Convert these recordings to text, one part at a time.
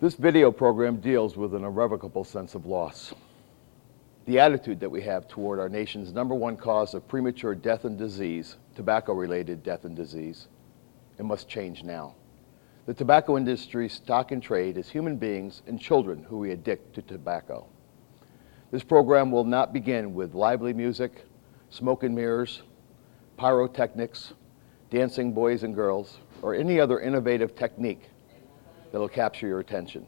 This video program deals with an irrevocable sense of loss. The attitude that we have toward our nation's #1 cause of premature death and disease, tobacco-related death and disease, it must change now. The tobacco industry's stock and trade is human beings and children who we addict to tobacco. This program will not begin with lively music, smoke and mirrors, pyrotechnics, dancing boys and girls, or any other innovative technique that'll capture your attention.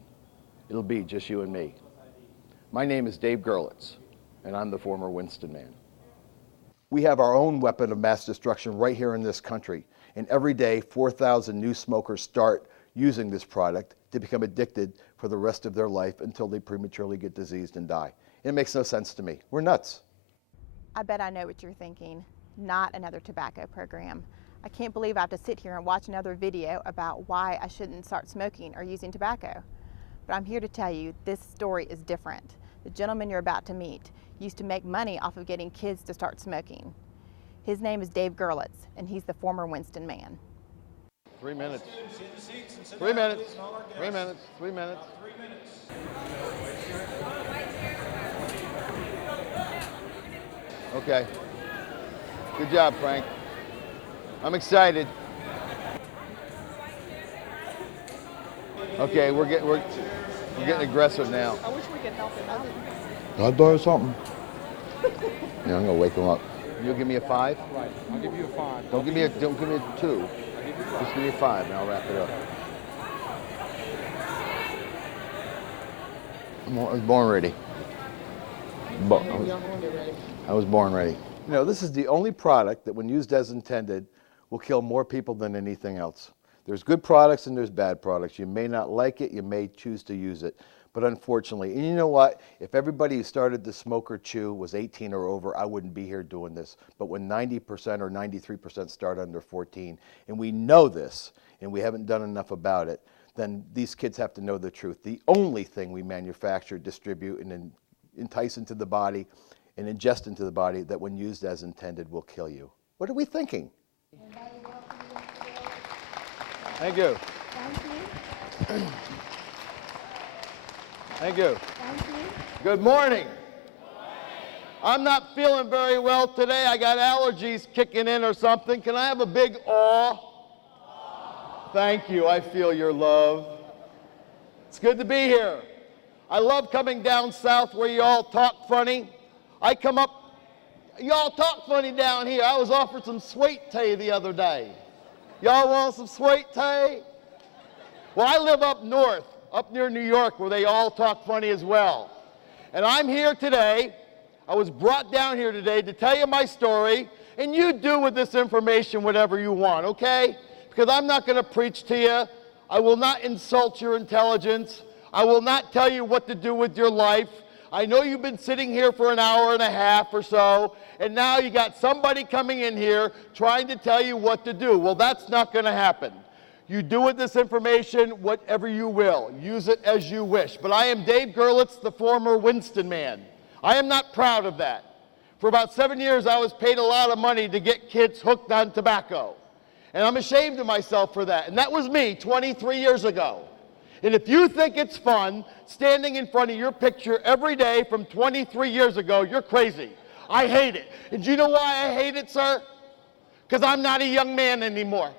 It'll be just you and me. My name is Dave Gerlitz, and I'm the former Winston man. We have our own weapon of mass destruction right here in this country, and every day 4,000 new smokers start using this product to become addicted for the rest of their life until they prematurely get diseased and die. It makes no sense to me. We're nuts. I bet I know what you're thinking. Not another tobacco program. I can't believe I have to sit here and watch another video about why I shouldn't start smoking or using tobacco. But I'm here to tell you this story is different. The gentleman you're about to meet used to make money off of getting kids to start smoking. His name is Dave Gerlitz, and he's the former Winston man. 3 minutes. 3 minutes. 3 minutes. 3 minutes. Okay. Good job, Frank. I'm excited. Okay, we're getting aggressive now. I wish we could help him out. I'll do something. Yeah, I'm gonna wake him up. You'll give me a 5? Right. I'll give you a 5. Don't give me a 2. Just give me a 5 and I'll wrap it up. I was born ready. I was born ready. You know, this is the only product that when used as intended will kill more people than anything else. There's good products and there's bad products. You may not like it, you may choose to use it, but unfortunately, and you know what? If everybody who started to smoke or chew was 18 or over, I wouldn't be here doing this. But when 90% or 93% start under 14, and we know this, and we haven't done enough about it, then these kids have to know the truth. The only thing we manufacture, distribute, and entice into the body and ingest into the body that when used as intended will kill you. What are we thinking? Thank you. Thank you. Thank you. Thank you. Good morning. I'm not feeling very well today. I got allergies kicking in or something. Can I have a big awe? Thank you. I feel your love. It's good to be here. I love coming down south where you all talk funny. I come up, y'all talk funny down here. I was offered some sweet tea the other day. Y'all want some sweet tea? Well, I live up north, up near New York, where they all talk funny as well. And I'm here today. I was brought down here today to tell you my story, and you do with this information whatever you want, okay? Because I'm not going to preach to you. I will not insult your intelligence. I will not tell you what to do with your life. I know you've been sitting here for an hour and a half or so, and now you got somebody coming in here trying to tell you what to do. Well, that's not going to happen. You do with this information whatever you will. Use it as you wish. But I am Dave Gerlitz, the former Winston man. I am not proud of that. For about 7 years, I was paid a lot of money to get kids hooked on tobacco. And I'm ashamed of myself for that. And that was me 23 years ago. And if you think it's fun standing in front of your picture every day from 23 years ago, you're crazy. I hate it. And do you know why I hate it, sir? Because I'm not a young man anymore.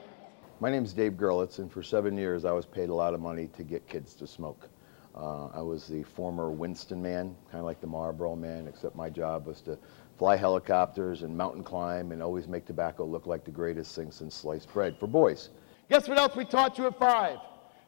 My name is Dave Gerlitz, and for 7 years I was paid a lot of money to get kids to smoke. I was the former Winston man, kind of like the Marlboro man, except my job was to fly helicopters and mountain climb and always make tobacco look like the greatest thing since sliced bread for boys. Guess what else we taught you at 5?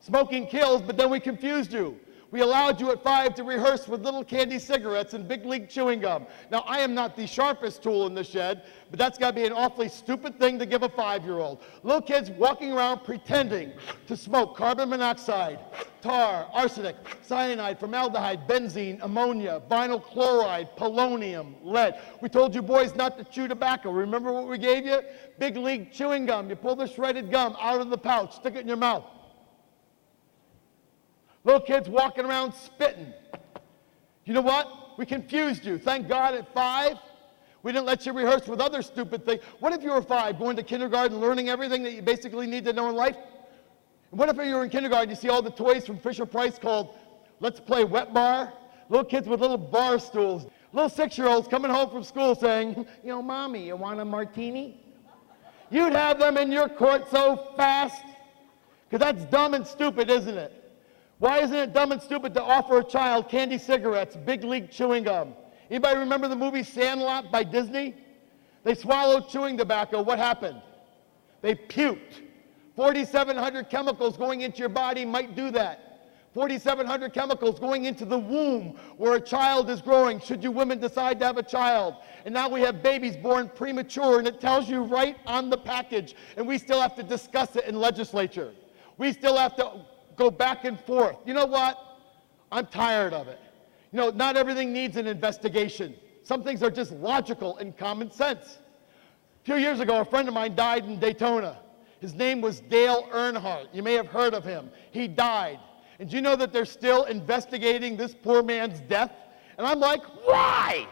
Smoking kills, but then we confused you. We allowed you at 5 to rehearse with little candy cigarettes and big league chewing gum. Now, I am not the sharpest tool in the shed, but that's got to be an awfully stupid thing to give a 5-year-old. Little kids walking around pretending to smoke carbon monoxide, tar, arsenic, cyanide, formaldehyde, benzene, ammonia, vinyl chloride, polonium, lead. We told you boys not to chew tobacco. Remember what we gave you? Big league chewing gum. You pull the shredded gum out of the pouch, stick it in your mouth. Little kids walking around spitting. You know what? We confused you. Thank God at 5, we didn't let you rehearse with other stupid things. What if you were 5, going to kindergarten, learning everything that you basically need to know in life? And what if you're in kindergarten, you see all the toys from Fisher-Price called Let's Play Wet Bar? Little kids with little bar stools. Little 6-year-olds coming home from school saying, you know, Mommy, you want a martini? You'd have them in your court so fast. Because that's dumb and stupid, isn't it? Why isn't it dumb and stupid to offer a child candy cigarettes, Big League chewing gum? Anybody remember the movie Sandlot by Disney? They swallowed chewing tobacco. What happened? They puked. 4,700 chemicals going into your body might do that. 4,700 chemicals going into the womb where a child is growing, should you women decide to have a child. And now we have babies born premature, and it tells you right on the package, and we still have to discuss it in legislature. We still have to go back and forth. You know what? I'm tired of it. You know, not everything needs an investigation. Some things are just logical and common sense. A few years ago, a friend of mine died in Daytona. His name was Dale Earnhardt. You may have heard of him. He died. And do you know that they're still investigating this poor man's death? And I'm like, why?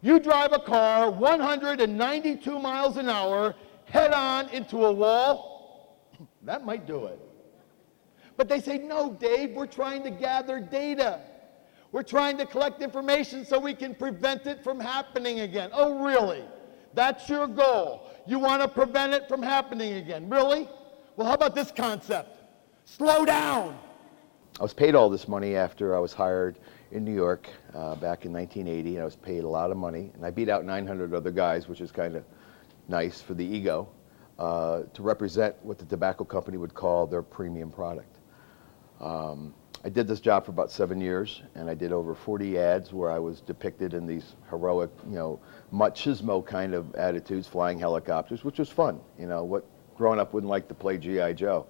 You drive a car 192 miles an hour head on into a wall? That might do it. But they say, no, Dave, we're trying to gather data. We're trying to collect information so we can prevent it from happening again. Oh, really? That's your goal. You want to prevent it from happening again. Really? Well, how about this concept? Slow down. I was paid all this money after I was hired in New York back in 1980. I was paid a lot of money, and I beat out 900 other guys, which is kind of nice for the ego, to represent what the tobacco company would call their premium product. I did this job for about 7 years, and I did over 40 ads where I was depicted in these heroic, you know, machismo kind of attitudes, flying helicopters, which was fun. You know, what growing up wouldn't like to play G.I. Joe.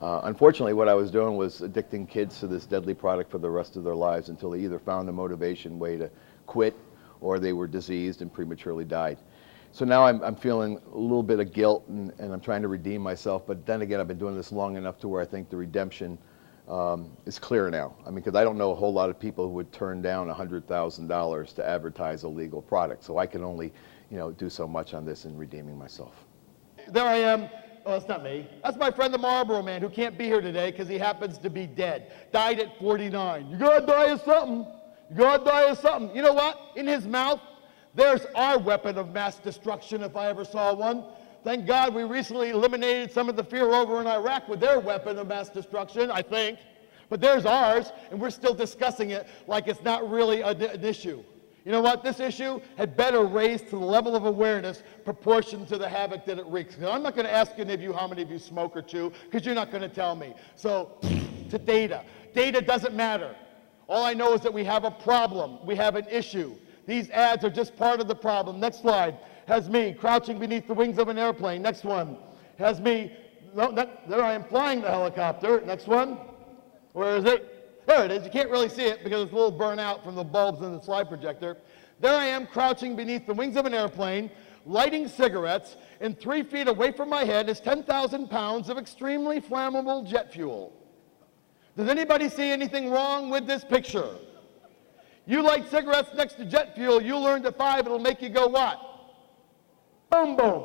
Unfortunately, what I was doing was addicting kids to this deadly product for the rest of their lives until they either found the motivation way to quit or they were diseased and prematurely died. So now I'm feeling a little bit of guilt, and I'm trying to redeem myself, but then again, I've been doing this long enough to where I think the redemption is clear now. I mean, because I don't know a whole lot of people who would turn down $100,000 to advertise a legal product. So I can only, you know, do so much on this in redeeming myself. There I am. Oh, that's not me. That's my friend the Marlboro Man who can't be here today because he happens to be dead. Died at 49. You gotta die of something. You gotta die of something. You know what? In his mouth, there's our weapon of mass destruction if I ever saw one. Thank God we recently eliminated some of the fear over in Iraq with their weapon of mass destruction, I think. But there's ours, and we're still discussing it like it's not really an issue. You know what? This issue had better raise to the level of awareness proportion to the havoc that it wreaks. Now, I'm not going to ask any of you how many of you smoke or chew, because you're not going to tell me. So, to data. Data doesn't matter. All I know is that we have a problem. We have an issue. These ads are just part of the problem. Next slide has me crouching beneath the wings of an airplane. Next one has me, there I am flying the helicopter. Next one, where is it? There it is. You can't really see it because it's a little burnt out from the bulbs in the slide projector. There I am crouching beneath the wings of an airplane, lighting cigarettes, and 3 feet away from my head is 10,000 pounds of extremely flammable jet fuel. Does anybody see anything wrong with this picture? You light cigarettes next to jet fuel, you learn to 5, it'll make you go what? Boom, boom.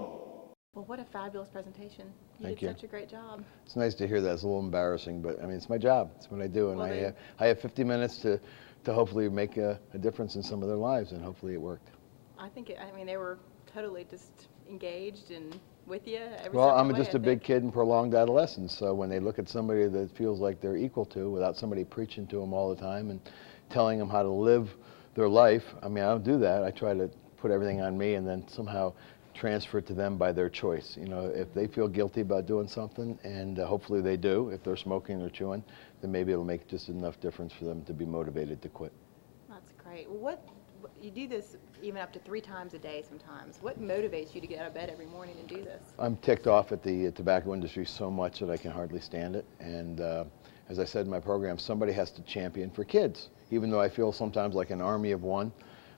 Well, what a fabulous presentation. Thank did you. such a great job. It's nice to hear that. It's a little embarrassing, but I mean, it's my job. It's what I do, and Well, I have 50 minutes to hopefully make a difference in some of their lives, and hopefully it worked. I think, they were totally just engaged and with you every Well, step of I'm the way, just a I big think. kid in prolonged adolescence, so when they look at somebody that feels like they're equal to, without somebody preaching to them all the time and telling them how to live their life, I mean, I don't do that. I try to put everything on me and then somehow transfer it to them by their choice. You know, if they feel guilty about doing something, and hopefully they do, if they're smoking or chewing, then maybe it'll make just enough difference for them to be motivated to quit. That's great. What you do this even up to 3 times a day sometimes. What motivates you to get out of bed every morning and do this? I'm ticked off at the tobacco industry so much that I can hardly stand it. And as I said in my program, somebody has to champion for kids. Even though I feel sometimes like an army of one,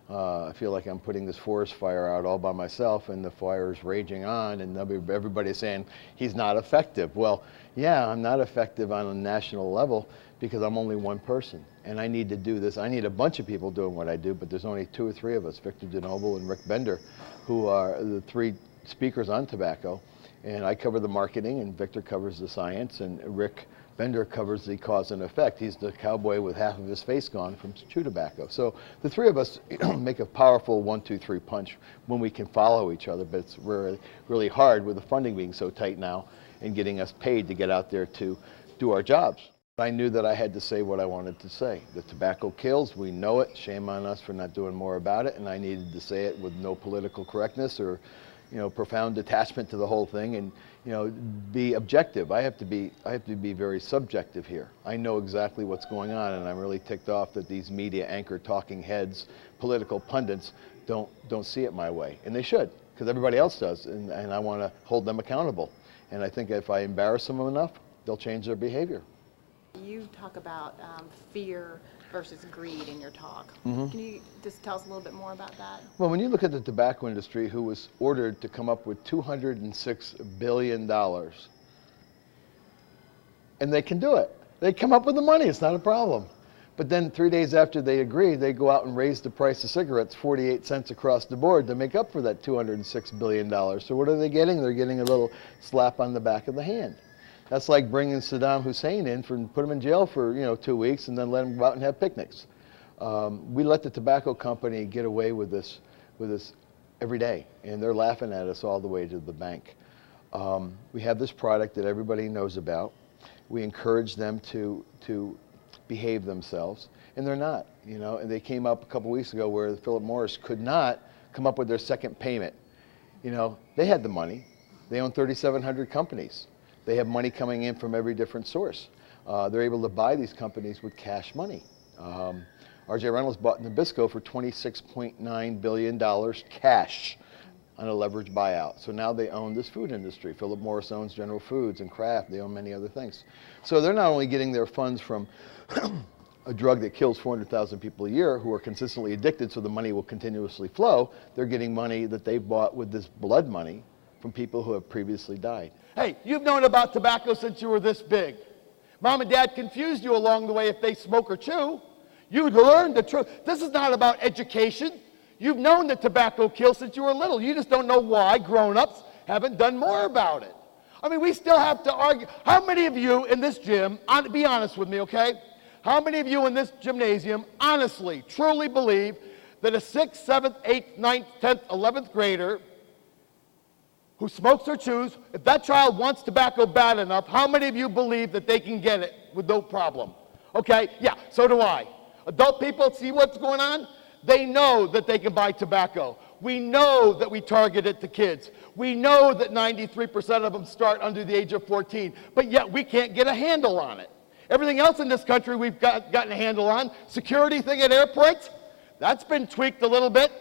I feel like I'm putting this forest fire out all by myself, and the fire is raging on, and everybody's saying he's not effective. Well, yeah, I'm not effective on a national level because I'm only one person, and I need to do this. I need a bunch of people doing what I do, but there's only 2 or 3 of us, Victor DeNoble and Rick Bender, who are the 3 speakers on tobacco. And I cover the marketing, and Victor covers the science, and Rick Bender covers the cause and effect. He's the cowboy with half of his face gone from chew tobacco. So the three of us make a powerful 1-2-3 punch when we can follow each other, but it's really, really hard with the funding being so tight now and getting us paid to get out there to do our jobs. I knew that I had to say what I wanted to say. The tobacco kills, we know it, shame on us for not doing more about it, and I needed to say it with no political correctness or profound attachment to the whole thing, and be objective. I have to be very subjective here. I know exactly what's going on, and I'm really ticked off that these media anchor talking heads, political pundits, don't see it my way, and they should, because everybody else does, and I want to hold them accountable. And I think if I embarrass them enough, they'll change their behavior. You talk about fear versus greed in your talk. Mm-hmm. Can you just tell us a little bit more about that? Well, when you look at the tobacco industry, who was ordered to come up with $206 billion, and they can do it. They come up with the money, it's not a problem. But then 3 days after they agree, they go out and raise the price of cigarettes 48 cents across the board to make up for that $206 billion. So what are they getting? They're getting a little slap on the back of the hand. That's like bringing Saddam Hussein in and put him in jail for 2 weeks and then let him go out and have picnics. We let the tobacco company get away with this every day, and they're laughing at us all the way to the bank. We have this product that everybody knows about. We encourage them to behave themselves, and they're not. And they came up a couple weeks ago where Philip Morris could not come up with their second payment. They had the money. They own 3,700 companies. They have money coming in from every different source. They're able to buy these companies with cash money. R.J. Reynolds bought Nabisco for $26.9 billion cash on a leveraged buyout. So now they own this food industry. Philip Morris owns General Foods and Kraft. They own many other things. So they're not only getting their funds from a drug that kills 400,000 people a year who are consistently addicted, so the money will continuously flow. They're getting money that they bought with this blood money from people who have previously died. Hey, you've known about tobacco since you were this big. Mom and Dad confused you along the way if they smoke or chew. You learned the truth. This is not about education. You've known that tobacco kills since you were little. You just don't know why grown-ups haven't done more about it. I mean, we still have to argue. How many of you in this gym, be honest with me, okay? How many of you in this gymnasium honestly, truly believe that a 6th, 7th, 8th, 9th, 10th, 11th grader who smokes or chews, if that child wants tobacco bad enough, how many of you believe that they can get it with no problem? Okay, yeah, so do I. Adult people see what's going on. They know that they can buy tobacco. We know that we target it to kids. We know that 93% of them start under the age of 14, but yet we can't get a handle on it. Everything else in this country we've gotten a handle on. Security thing at airports, that's been tweaked a little bit.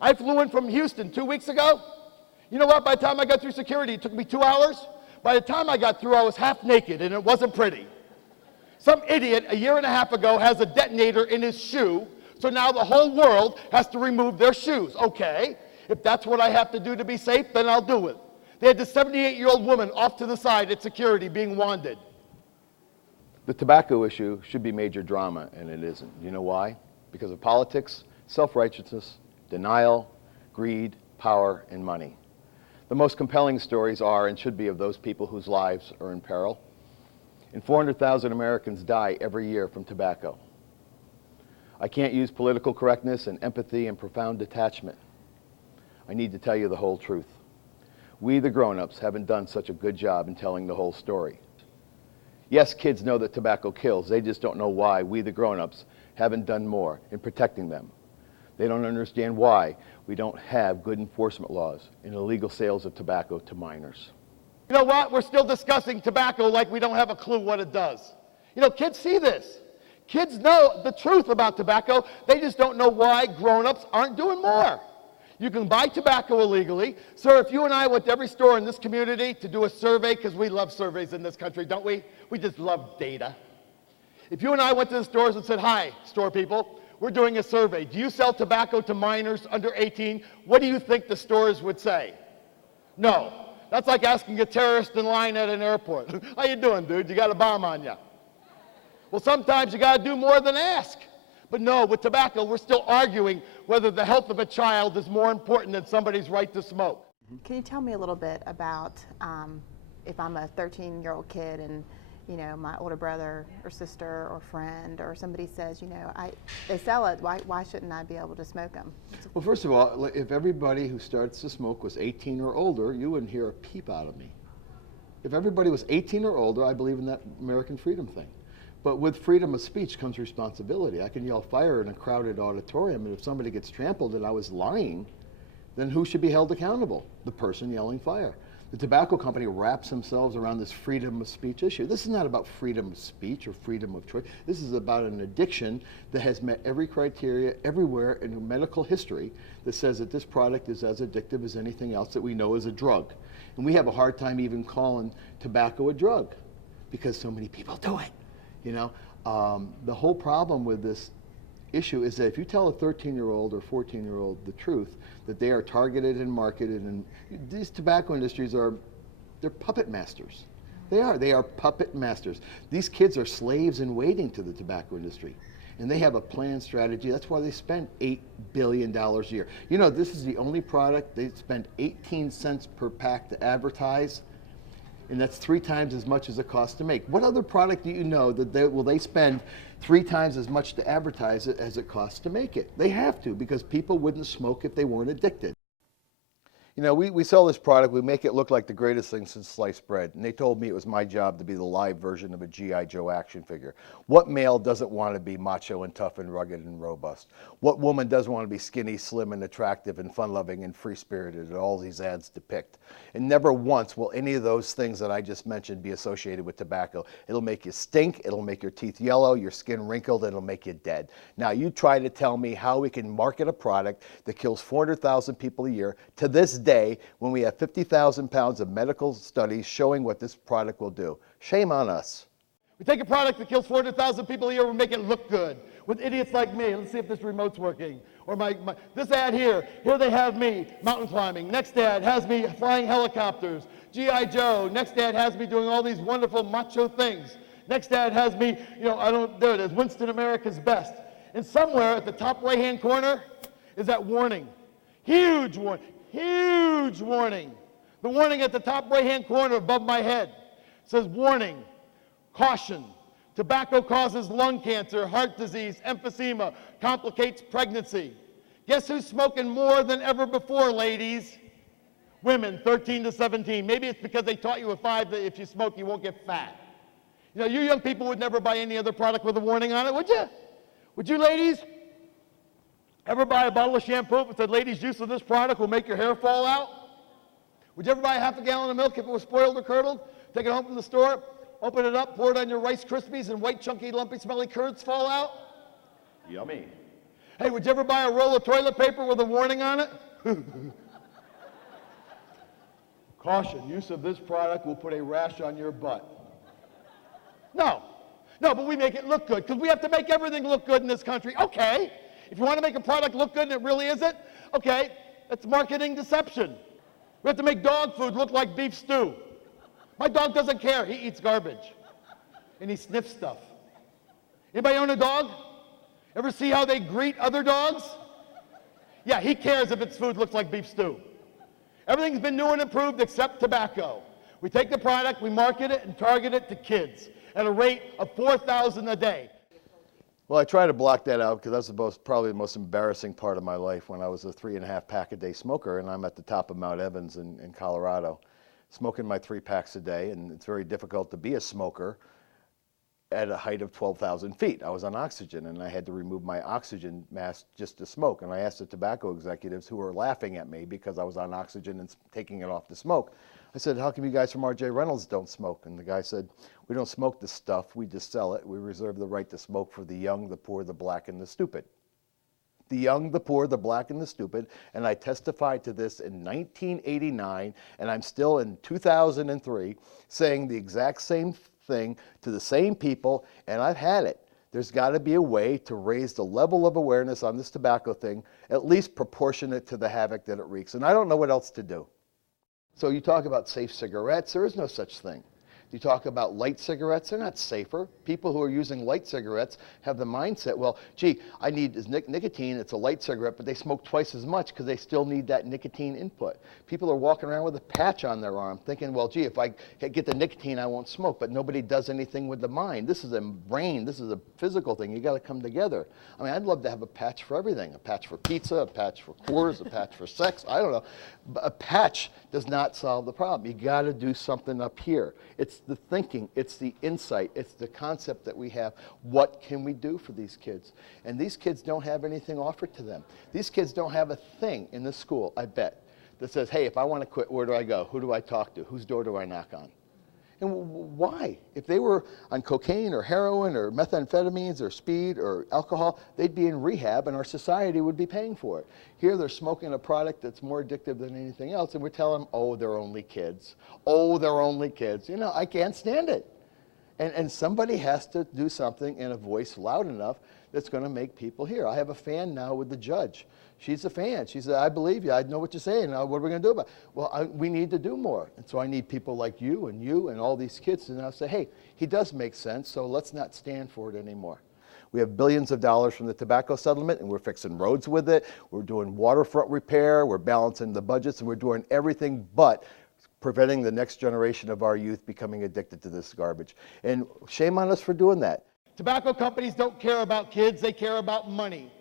I flew in from Houston 2 weeks ago. You know what? By the time I got through security, it took me 2 hours. By the time I got through, I was half naked, and it wasn't pretty. Some idiot a year and a half ago has a detonator in his shoe, so now the whole world has to remove their shoes. Okay, if that's what I have to do to be safe, then I'll do it. They had this 78-year-old woman off to the side at security being wanded. The tobacco issue should be major drama, and it isn't. You know why? Because of politics, self-righteousness, denial, greed, power, and money. The most compelling stories are and should be of those people whose lives are in peril. And 400,000 Americans die every year from tobacco. I can't use political correctness and empathy and profound detachment. I need to tell you the whole truth. We, the grown-ups, haven't done such a good job in telling the whole story. Yes, kids know that tobacco kills. They just don't know why we, the grown-ups, haven't done more in protecting them. They don't understand why we don't have good enforcement laws in illegal sales of tobacco to minors. You know what? We're still discussing tobacco like we don't have a clue what it does. Kids see this. Kids know the truth about tobacco. They just don't know why grown-ups aren't doing more. You can buy tobacco illegally. Sir, if you and I went to every store in this community to do a survey, because we love surveys in this country, don't we? We just love data. If you and I went to the stores and said, hi, store people, we're doing a survey. Do you sell tobacco to minors under 18? What do you think the stores would say? No. That's like asking a terrorist in line at an airport. How you doing, dude? You got a bomb on you. Well, sometimes you got to do more than ask. But no, with tobacco, we're still arguing whether the health of a child is more important than somebody's right to smoke. Can you tell me a little bit about if I'm a 13-year-old kid and my older brother or sister or friend or somebody says, they sell it, why shouldn't I be able to smoke them? Well, first of all, if everybody who starts to smoke was 18 or older, you wouldn't hear a peep out of me. If everybody was 18 or older, I believe in that American freedom thing. But with freedom of speech comes responsibility. I can yell fire in a crowded auditorium, and if somebody gets trampled and I was lying, then who should be held accountable? The person yelling fire. The tobacco company wraps themselves around this freedom of speech issue. This is not about freedom of speech or freedom of choice. This is about an addiction that has met every criteria everywhere in medical history that says that this product is as addictive as anything else that we know is a drug. And we have a hard time even calling tobacco a drug because so many people do it. The whole problem with this issue is that if you tell a 13-year-old or 14-year-old the truth, that they are targeted and marketed, and these tobacco industries they're puppet masters. They are puppet masters. These kids are slaves in waiting to the tobacco industry. And they have a planned strategy. That's why they spend $8 billion a year. This is the only product they spend 18 cents per pack to advertise, and that's 3 times as much as it costs to make. What other product do you know that they spend 3 times as much to advertise it as it costs to make it? They have to, because people wouldn't smoke if they weren't addicted. We sell this product, we make it look like the greatest thing since sliced bread. And they told me it was my job to be the live version of a G.I. Joe action figure. What male doesn't want to be macho and tough and rugged and robust? What woman doesn't want to be skinny, slim, and attractive and fun-loving and free-spirited that all these ads depict? And never once will any of those things that I just mentioned be associated with tobacco. It'll make you stink, it'll make your teeth yellow, your skin wrinkled, and it'll make you dead. Now, you try to tell me how we can market a product that kills 400,000 people a year to this day when we have 50,000 pounds of medical studies showing what this product will do. Shame on us. We take a product that kills 400,000 people a year, we make it look good with idiots like me. Let's see if this remote's working. Or this ad here they have me mountain climbing. Next ad has me flying helicopters. G.I. Joe. Next ad has me doing all these wonderful macho things. Next ad has me, there it is, Winston America's Best. And somewhere at the top right-hand corner is that warning. Huge warning. Huge warning. The warning at the top right-hand corner above my head says, warning, caution, tobacco causes lung cancer, heart disease, emphysema, complicates pregnancy. Guess who's smoking more than ever before, ladies? Women, 13 to 17. Maybe it's because they taught you at 5 that if you smoke, you won't get fat. You young people would never buy any other product with a warning on it, would you? Would you, ladies? Ever buy a bottle of shampoo that said, ladies, use of this product will make your hair fall out? Would you ever buy half a gallon of milk if it was spoiled or curdled? Take it home from the store, open it up, pour it on your Rice Krispies, and white, chunky, lumpy, smelly curds fall out? Yummy. Hey, would you ever buy a roll of toilet paper with a warning on it? Caution, use of this product will put a rash on your butt. No, but we make it look good, because we have to make everything look good in this country. Okay. If you want to make a product look good and it really isn't, okay, that's marketing deception. We have to make dog food look like beef stew. My dog doesn't care. He eats garbage. And he sniffs stuff. Anybody own a dog? Ever see how they greet other dogs? Yeah, he cares if its food looks like beef stew. Everything's been new and improved except tobacco. We take the product, we market it, and target it to kids at a rate of 4,000 a day. Well, I try to block that out because that's probably the most embarrassing part of my life when I was a 3.5 pack a day smoker, and I'm at the top of Mount Evans in Colorado, smoking my 3 packs a day, and it's very difficult to be a smoker at a height of 12,000 feet. I was on oxygen, and I had to remove my oxygen mask just to smoke. And I asked the tobacco executives who were laughing at me because I was on oxygen and taking it off to smoke. I said, how come you guys from R.J. Reynolds don't smoke? And the guy said, we don't smoke this stuff, we just sell it. We reserve the right to smoke for the young, the poor, the black, and the stupid. The young, the poor, the black, and the stupid. And I testified to this in 1989, and I'm still in 2003 saying the exact same thing to the same people, and I've had it. There's got to be a way to raise the level of awareness on this tobacco thing, at least proportionate to the havoc that it wreaks. And I don't know what else to do. So you talk about safe cigarettes. There is no such thing. You talk about light cigarettes, they're not safer. People who are using light cigarettes have the mindset, well, gee, I need this nicotine, it's a light cigarette, but they smoke twice as much because they still need that nicotine input. People are walking around with a patch on their arm thinking, well, gee, if I get the nicotine, I won't smoke, but nobody does anything with the mind. This is a brain, this is a physical thing. You got to come together. I mean, I'd love to have a patch for everything, a patch for pizza, a patch for Coors, a patch for sex, I don't know. But a patch does not solve the problem. You got to do something up here. It's the thinking, it's the insight, it's the concept that we have. What can we do for these kids? And these kids don't have anything offered to them. These kids don't have a thing in this school, I bet, that says, hey, if I want to quit, where do I go? Who do I talk to? Whose door do I knock on? And why? If they were on cocaine or heroin or methamphetamines or speed or alcohol, they'd be in rehab and our society would be paying for it. Here they're smoking a product that's more addictive than anything else, and we're telling them, oh, they're only kids. Oh, they're only kids. You know, I can't stand it. And somebody has to do something in a voice loud enough that's going to make people hear. I have a fan now with the judge. She's a fan. She said, I believe you. I know what you're saying. Now, what are we going to do about it? Well, we need to do more. And so I need people like you and all these kids to now say, hey, he does make sense, so let's not stand for it anymore. We have billions of dollars from the tobacco settlement, and we're fixing roads with it. We're doing waterfront repair. We're balancing the budgets, and we're doing everything but preventing the next generation of our youth becoming addicted to this garbage. And shame on us for doing that. Tobacco companies don't care about kids, they care about money.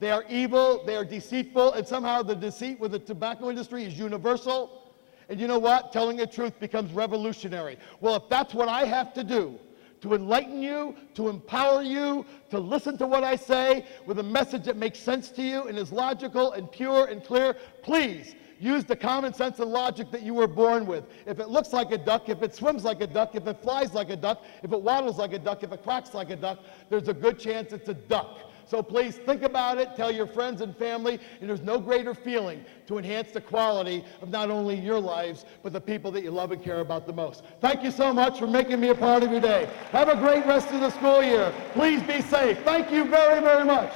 They are evil, they are deceitful, and somehow the deceit with the tobacco industry is universal. And you know what? Telling the truth becomes revolutionary. Well, if that's what I have to do, to enlighten you, to empower you, to listen to what I say with a message that makes sense to you and is logical and pure and clear, please use the common sense and logic that you were born with. If it looks like a duck, if it swims like a duck, if it flies like a duck, if it waddles like a duck, if it quacks like a duck, there's a good chance it's a duck. So please think about it, tell your friends and family, and there's no greater feeling to enhance the quality of not only your lives, but the people that you love and care about the most. Thank you so much for making me a part of your day. Have a great rest of the school year. Please be safe. Thank you very, very much.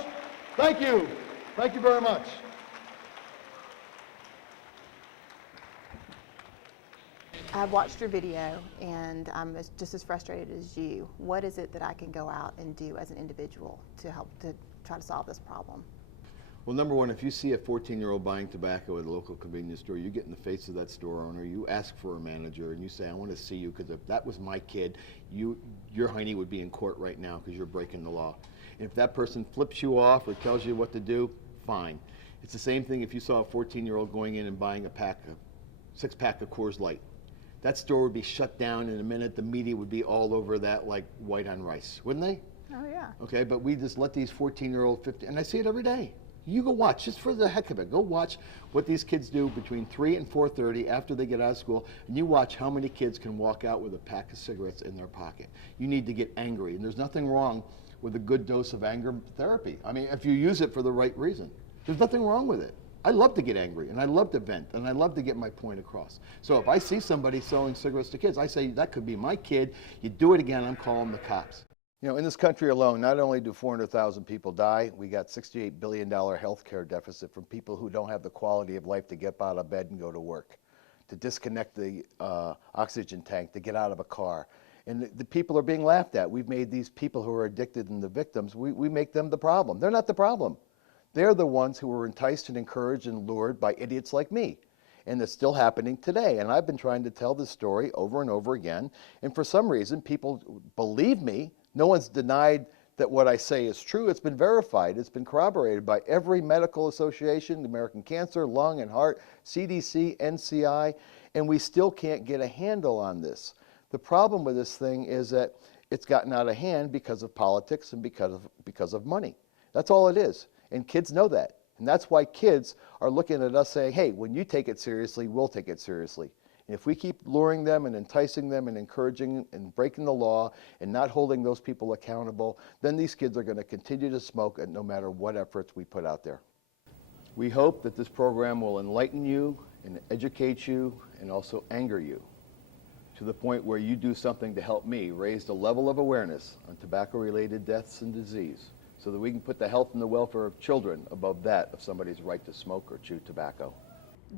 Thank you. Thank you very much. I've watched your video and I'm just as frustrated as you. What is it that I can go out and do as an individual to help to try to solve this problem? Well, number one, if you see a 14-year-old buying tobacco at a local convenience store, you get in the face of that store owner, you ask for a manager, and you say, I want to see you because if that was my kid, your hiney would be in court right now because you're breaking the law. And if that person flips you off or tells you what to do, fine. It's the same thing if you saw a 14-year-old going in and buying a six-pack of Coors Light. That store would be shut down in a minute. The media would be all over that like white on rice, wouldn't they? Oh, yeah. Okay, but we just let these 14-year-old, 15, and I see it every day. You go watch, just for the heck of it, go watch what these kids do between 3 and 4:30 after they get out of school, and you watch how many kids can walk out with a pack of cigarettes in their pocket. You need to get angry, and there's nothing wrong with a good dose of anger therapy. I mean, if you use it for the right reason, there's nothing wrong with it. I love to get angry, and I love to vent, and I love to get my point across. So if I see somebody selling cigarettes to kids, I say, that could be my kid. You do it again, I'm calling the cops. You know, in this country alone, not only do 400,000 people die, we got $68 billion health care deficit from people who don't have the quality of life to get out of bed and go to work, to disconnect the oxygen tank, to get out of a car. And the people are being laughed at. We've made these people who are addicted and the victims, we make them the problem. They're not the problem. They're the ones who were enticed and encouraged and lured by idiots like me. And it's still happening today. And I've been trying to tell this story over and over again. And for some reason, people believe me. No one's denied that what I say is true. It's been verified. It's been corroborated by every medical association, the American Cancer, Lung and Heart, CDC, NCI, and we still can't get a handle on this. The problem with this thing is that it's gotten out of hand because of politics and because of money. That's all it is. And kids know that. And that's why kids are looking at us saying, hey, when you take it seriously, we'll take it seriously. And if we keep luring them and enticing them and encouraging and breaking the law and not holding those people accountable, then these kids are going to continue to smoke no matter what efforts we put out there. We hope that this program will enlighten you and educate you and also anger you to the point where you do something to help me raise the level of awareness on tobacco-related deaths and disease, so that we can put the health and the welfare of children above that of somebody's right to smoke or chew tobacco.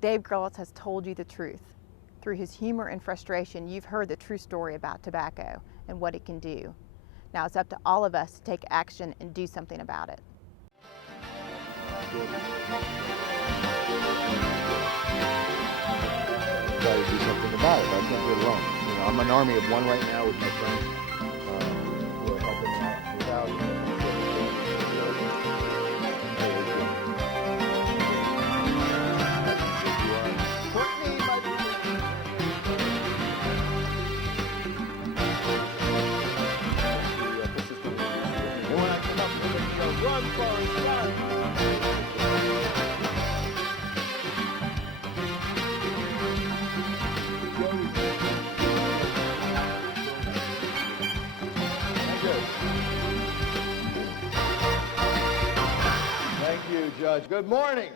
Dave Grylls has told you the truth. through his humor and frustration, you've heard the true story about tobacco and what it can do. Now it's up to all of us to take action and do something about it. Try to do something about it. I can't do it alone. You know, I'm an army of one right now with my friends who are helping out without. Courtney, my and when I come up with a run, Forrest, run! Thank you, Judge. Good morning.